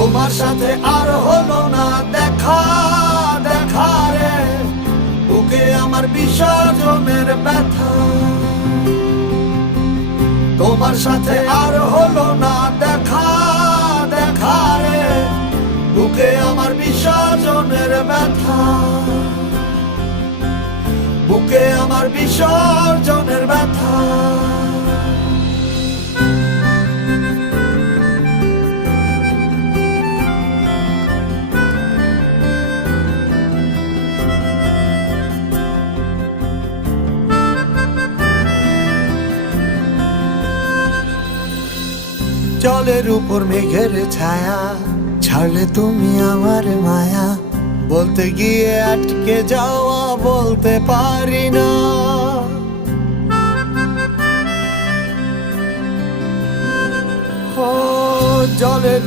তোমার সাথে আর হলো না দেখা, দেখা রে বুকে আমার বিসর্জনের ব্যথা। তোমার সাথে আর হলো না দেখা, দেখা রে বুকে আমার বিসর্জনের ব্যথা, বুকে আমার বিসর্জনের ব্যথা। জলের উপর মেঘের ছায়া, ছাড়লে তুমি আমার মায়া, বলতে গিয়ে আটকে যাওয়া বলতে পারি না। ও জলের